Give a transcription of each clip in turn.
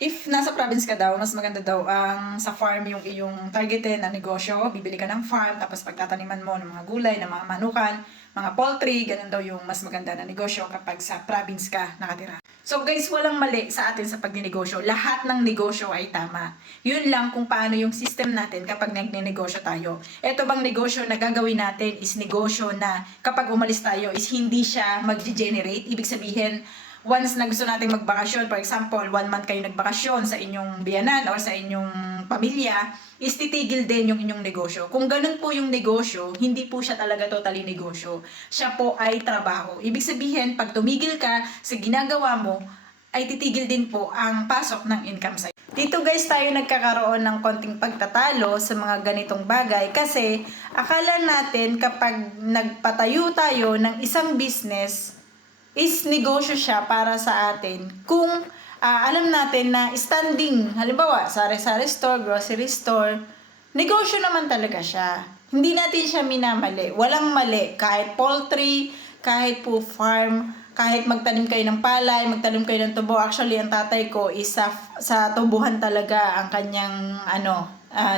If nasa province ka daw, mas maganda daw ang sa farm yung iyong targetin na negosyo. Bibili ka ng farm, tapos pagtataniman mo ng mga gulay, ng mga manukan, mga poultry, ganun daw yung mas maganda na negosyo kapag sa province ka nakatira. So guys, walang mali sa atin sa pagninegosyo. Lahat ng negosyo ay tama. Yun lang kung paano yung system natin kapag nagnenegosyo tayo. Ito bang negosyo na gagawin natin is negosyo na kapag umalis tayo is hindi siya mag-generate. Ibig sabihin, once na gusto nating magbakasyon, for example, 1 month kayo nagbakasyon sa inyong biyanan or sa inyong pamilya, is titigil din yung inyong negosyo. Kung ganun po yung negosyo, hindi po siya talaga totally negosyo. Siya po ay trabaho. Ibig sabihin, pag tumigil ka sa ginagawa mo, ay titigil din po ang pasok ng income side. Dito guys, tayo nagkakaroon ng konting pagtatalo sa mga ganitong bagay kasi akala natin kapag nagpatayo tayo ng isang business, is negosyo siya para sa atin kung alam natin na standing, halimbawa sari-sari store, grocery store, negosyo naman talaga siya. Hindi natin siya minamali. Walang mali. Kahit poultry, kahit po farm, kahit magtanim kayo ng palay, magtanim kayo ng tubo. Actually, ang tatay ko is sa tubuhan talaga ang kanyang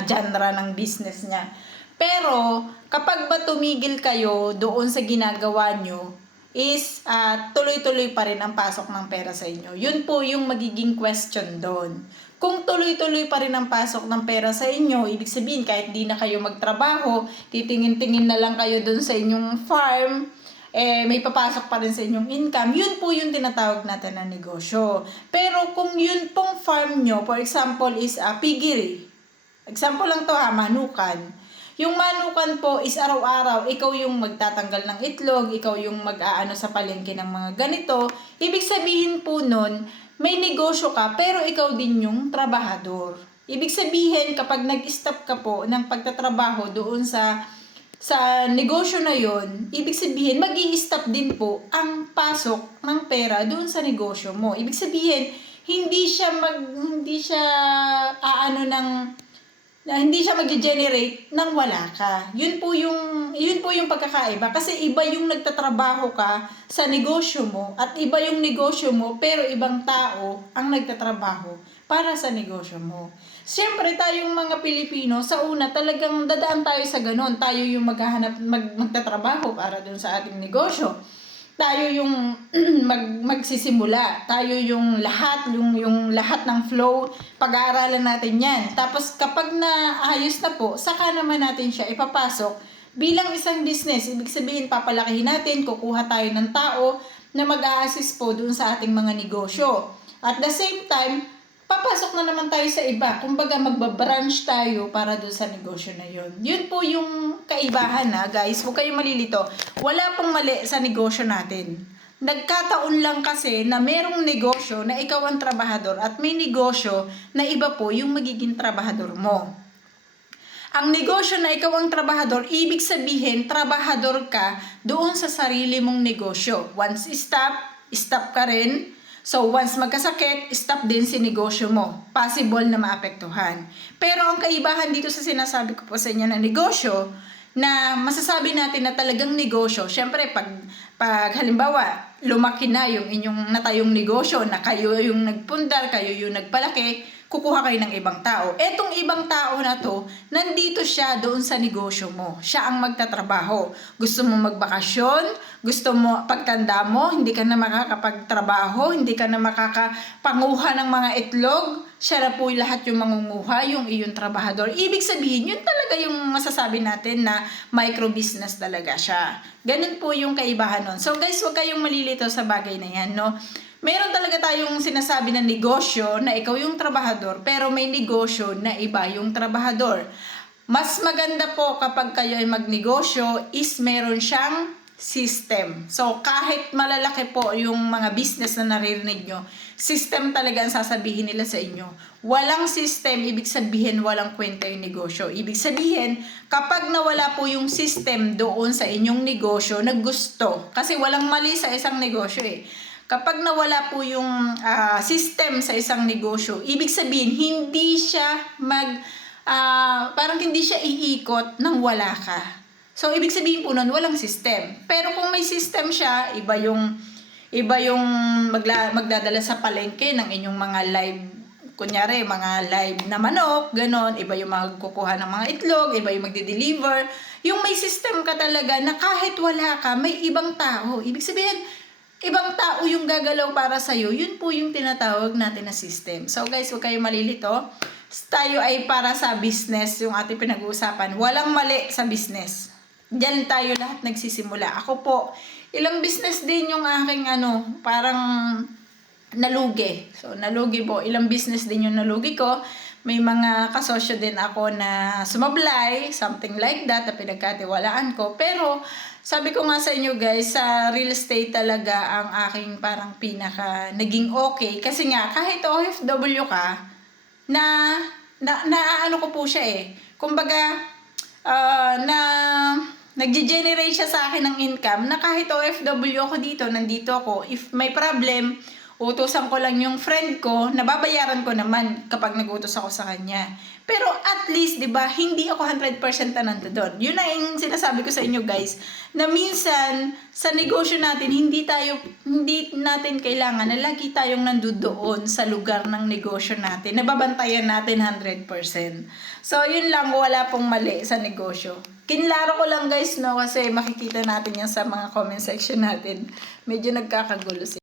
genre ng business niya. Pero, kapag ba tumigil kayo doon sa ginagawa nyo, is tuloy-tuloy pa rin ang pasok ng pera sa inyo. Yun po yung magiging question doon. Kung tuloy-tuloy pa rin ang pasok ng pera sa inyo, ibig sabihin kahit di na kayo magtrabaho, titingin-tingin na lang kayo doon sa inyong farm, may papasok pa rin sa inyong income, yun po yung tinatawag natin na negosyo. Pero kung yun pong farm nyo, for example is piggery, example lang to manukan. Yung manukan po is araw-araw, ikaw yung magtatanggal ng itlog, ikaw yung mag-aano sa palengke ng mga ganito. Ibig sabihin po nun, may negosyo ka pero ikaw din yung trabahador. Ibig sabihin kapag nag-stop ka po ng pagtatrabaho doon sa negosyo na yon, ibig sabihin mag-i-stop din po ang pasok ng pera doon sa negosyo mo. Ibig sabihin hindi siya hindi siya mag-generate nang wala ka. Yun po yung pagkakaiba kasi iba yung nagtatrabaho ka sa negosyo mo at iba yung negosyo mo pero ibang tao ang nagtatrabaho para sa negosyo mo. Siyempre tayong mga Pilipino sa una talagang dadaan tayo sa ganon. Tayo yung magtatrabaho para dun sa ating negosyo. Tayo yung magsisimula. Tayo yung lahat ng flow, pag-aaralan natin 'yan. Tapos kapag naayos na po, saka naman natin siya ipapasok bilang isang business. Ibig sabihin papalakihin natin, kukuha tayo ng tao na mag-a-assist po doon sa ating mga negosyo. At the same time, papasok na naman tayo sa iba. Kumbaga magbabranch tayo para doon sa negosyo na yun. Yun po yung kaibahan guys. Huwag kayong malilito. Wala pong mali sa negosyo natin. Nagkataon lang kasi na merong negosyo na ikaw ang trabahador at may negosyo na iba po yung magiging trabahador mo. Ang negosyo na ikaw ang trabahador, ibig sabihin trabahador ka doon sa sarili mong negosyo. Once stop ka rin. So, once magkasakit, stop din si negosyo mo. Possible na maapektuhan. Pero ang kaibahan dito sa sinasabi ko po sa inyo na negosyo, na masasabi natin na talagang negosyo, syempre pag halimbawa, lumaki na yung inyong natayong negosyo, na kayo yung nagpundar, kayo yung nagpalaki, kukuha kayo ng ibang tao. Etong ibang tao na to, nandito siya doon sa negosyo mo. Siya ang magtatrabaho. Gusto mo magbakasyon, gusto mo, pagtanda mo, hindi ka na makakapagtrabaho, hindi ka na makakapanguha ng mga itlog, siya na po lahat yung mangunguha, yung iyong trabahador. Ibig sabihin, yun talaga yung masasabi natin na micro-business talaga siya. Ganun po yung kaibahan nun. So guys, huwag kayong malilito sa bagay na yan, no? Meron talaga tayong sinasabi na negosyo na ikaw yung trabahador, pero may negosyo na iba yung trabahador. Mas maganda po kapag kayo ay magnegosyo is meron siyang system. So, kahit malalaki po yung mga business na naririnig nyo, system talaga ang sasabihin nila sa inyo. Walang system, ibig sabihin walang kwenta yung negosyo. Ibig sabihin, kapag nawala po yung system doon sa inyong negosyo na gusto, kasi walang mali sa isang negosyo Kapag nawala po yung system sa isang negosyo, ibig sabihin, hindi siya parang hindi siya iikot nang wala ka. So, ibig sabihin po nun, walang system. Pero kung may system siya, iba yung magdadala sa palengke ng inyong mga live kunyari, mga live na manok, ganon, iba yung magkukuha ng mga itlog, iba yung magde-deliver. Yung may system ka talaga na kahit wala ka, may ibang tao. Ibig sabihin, ibang tao yung gagalaw para sa'yo, yun po yung tinatawag natin na system. So guys, huwag kayong malilito. Tayo ay para sa business yung ating pinag-uusapan. Walang mali sa business. Diyan tayo lahat nagsisimula. Ako po, ilang business din yung aking parang nalugi. So, nalugi po. Ilang business din yung nalugi ko. May mga kasosyo din ako na sumablay, something like that, na pinagkatiwalaan ko. Pero, sabi ko nga sa inyo guys, sa real estate talaga ang aking parang pinaka naging okay. Kasi nga, kahit OFW ka, na ano ko po siya eh. Kumbaga, nagge-generate siya sa akin ng income na kahit OFW ako dito, nandito ako, if may problem, utusan ko lang yung friend ko, nababayaran ko naman kapag nagutos ako sa kanya. Pero at least, di ba, hindi ako 100% nando doon. Yun na yung sinasabi ko sa inyo guys, na minsan, sa negosyo natin, hindi natin kailangan na lagi tayong nandoon sa lugar ng negosyo natin. Nababantayan natin 100%. So, yun lang, wala pong mali sa negosyo. Kinlaro ko lang guys, no, kasi makikita natin yan sa mga comment section natin. Medyo nagkakagulo sila.